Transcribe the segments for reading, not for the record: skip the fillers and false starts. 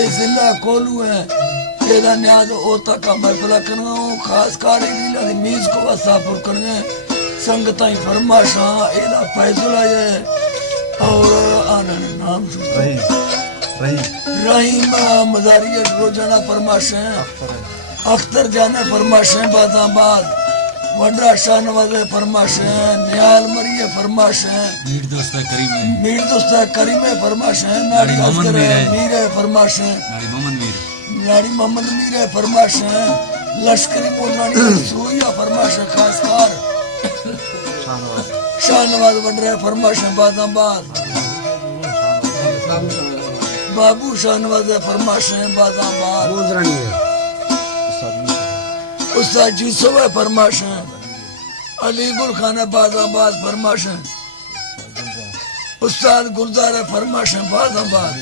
ए जिला कोलू है एदा न्याज ओता का महफिल करना खास कारीगरी दी मीज को वसापुर करने संगतां फरमाशा एदा फैसला है और आनन नाम रहीम मजारी रोजाना फरमाशे अख्तर जाने फरमाशे बादाबाद वड्रा शाहनवाज फरमाशे निहाल मरिए फरमाशे मीर दोस्त करीम फरमाशे नाड़ी अस्कर मीर फरमाशे नाड़ी मोहम्मद मीर फरमाशे लश्करी मोदरानी सूया फरमाशे खासकार शाहनवाज वड्रा फरमाशे बादाबाद बाबू शाहनवाज फरमाशे बादाबाद मोदरानी है उस्ताद यूसुफ फरमाशे अली गुल खान बादाबाद फरमाशे उस्ताद गुलजार फरमाशे बादाबाद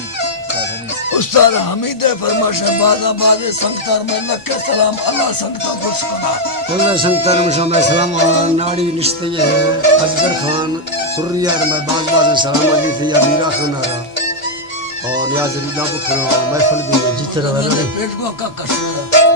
उस्ताद हमीद फरमाशे बादाबाद संगतार में लक्के सलाम अल्लाह संगतार खुशकुना अल्लाह संगतार में सलाम नाड़ी निश्ते है असगर खान सुरियार में बादाबाद सलाम अली थे या मीरा खान आ और नियाज़री दाबू करो महफिल भी जीत रहा है पेट को का कसर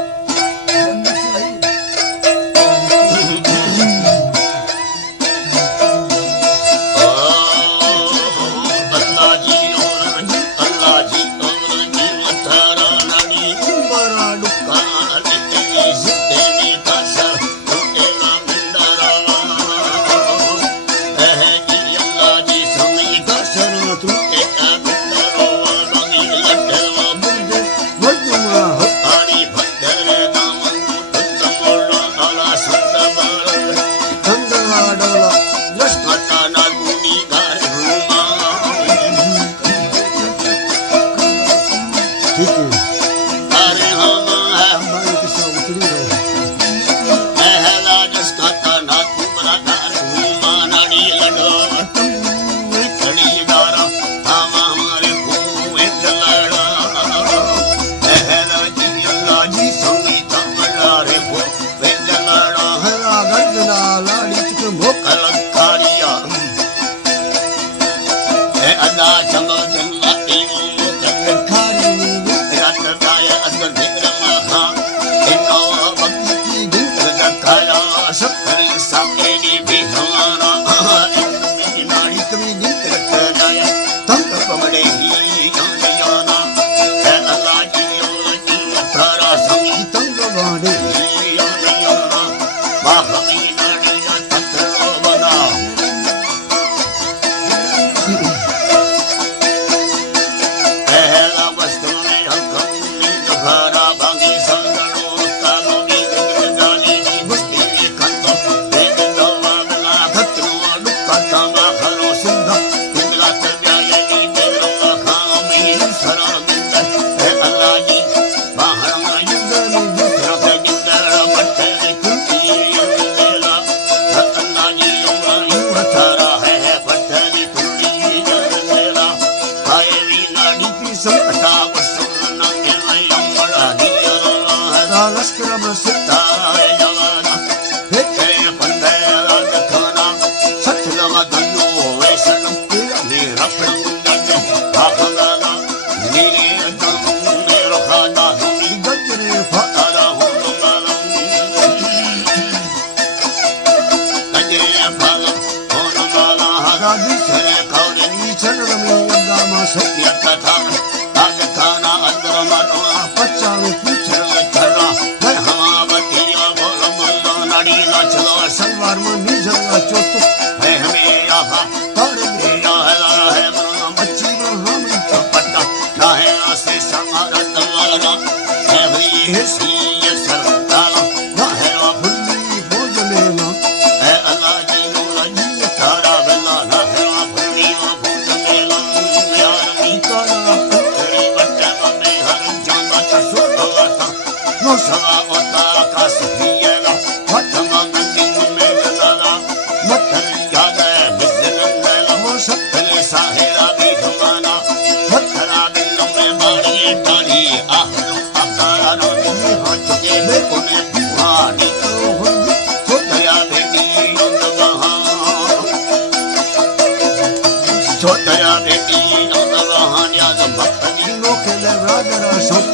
छोटया बेटी नौदवानिया भक्ति नो खेले ब्रादर सब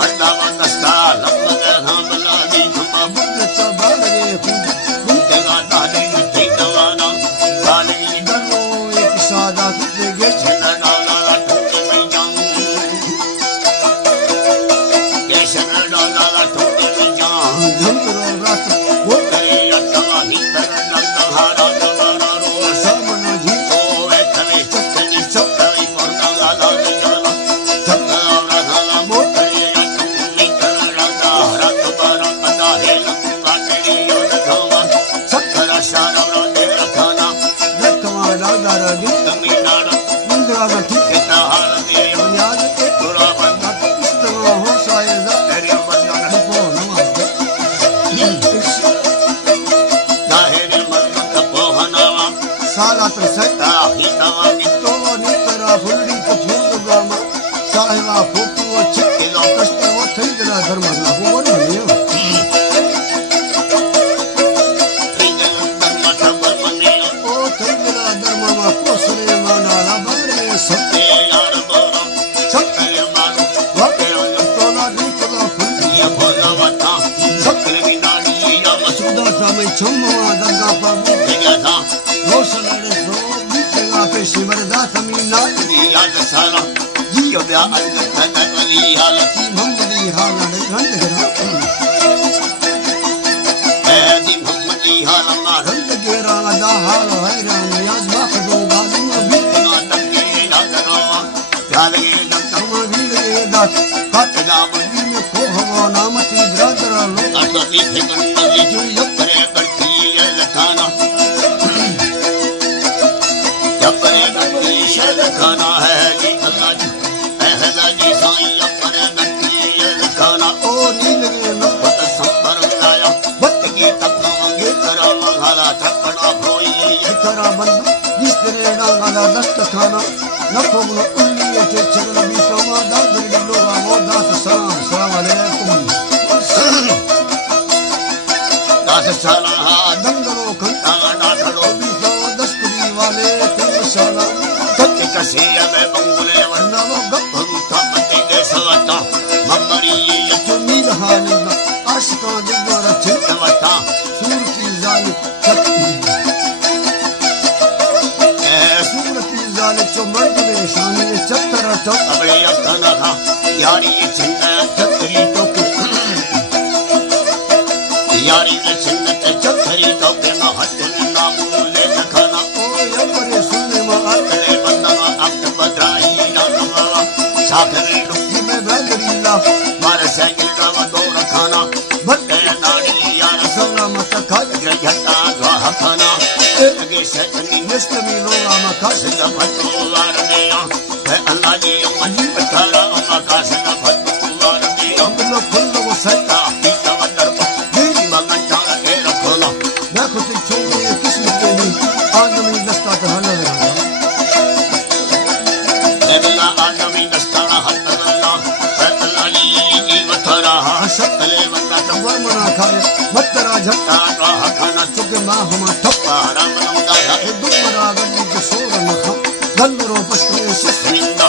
मर्दावा दस्ता लपदा हम बलादी थमा बुद्ध तो बालगे तेगा दादे थे दवाना गाली दलो एक सादा ते गे छना डाला ठोके में जाऊं ये छना डाला ठोके में जाऊं धंधरो रात वो करे अटवा ही तर नंदा हारा दवाना रो सामना जी ओ ए थवे चक्कनी चक्कई पौना लाला जाला चक्का रहा मो करे अटू में तर राता रात बारा पता है लंगा तेरी यो दवा सक्करा शारा राते रखाना लकवा दादार दी तमिलनाडु इंदिरा का ठीक कितना हाल तेरे बुनियाद एक थोड़ा बंदा इस तरह हो शायद तेरे बंदा को नमाज जाहिर मत पोहनावा सालात से ताहितावा तो नी तरह फुल्ली को फूल गामा साहिबा फोटो अच्छे कष्ट वो थई दिला धर्म ना वो नहीं ओ थई दिला धर्म मा कोसरे माना बारे सब वके तो ना नी को फुल्ली सुदा सामे छम्मा दगा पर रोशनड़े सो बीचेगा पे शिवरदा समीना की मोहम्मदी हालड़े रंग गरा रंग गेरा दा हाल हैरान नियाज माखदो गादम भी तमा भी लगे दात काट गाबी में को हवा नामती ब्रादर लो जो यप खाना है जी अल्लाह जी अहला जी साईं अपने नटी खाना ओ नी लगे न पत संपर लाया बत की तकांगे करा मघाला थपड़ा भोई करा बंद जिस तरह डांगा दस्त खाना न कोगनो उल्ली के चरण भी समा दा दरी लोगा वो दास सलाम अलैकुम दास सलाहा दंगरो खंता ना खड़ो भी सो दस्तरी वाले तुम सलाम तक कसिया में बंगले वरना नालो गप भूता मते दे सवता ममरी तुमी हानी आशिका दिगोर चित यतवता सूरती जालिक चक सूरती जालिक चो मर्दे शानी चक्कर टक अबे यतना था यारी चिन्ना चक्री टोक यारी चिन्ना चक्री टोक ना हटन नाम ले खाना ओ यमरे सुने मा तेरे बंदा अक्त बदराई ना नवा साखरे की में बदरीला मार साइकिल का दो रखाना बट नाड़ी यार सलामत खाज जटा द्वाह खाना लगे सतनी निस्तमी लोगा मा खाज फतवार दिया है अल्लाह जी मजी बतारा अम्मा का सदा फतवार दिया अब्दुल्ला खुल्लो वो सैता पीता वदर दिल मगन चाला के रखोला देखो ते छोड़े किस्मत के लिए आदमी दस्ता का हल लगा बेबला आदमी दस्ताना हट अल्लाह अल्लाह जी वतरा शकले वता तवर मना खाए मत्तरा झट्टा द्वाह खाना चुके मां हमा ठप्पा राम नमदा ए दुमरा गन्नी के सोर न खा गन्नरो पश्तो में सस निंदा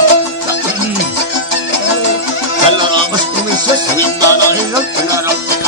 कल्ला पश्तो में सस निंदा ना रक्त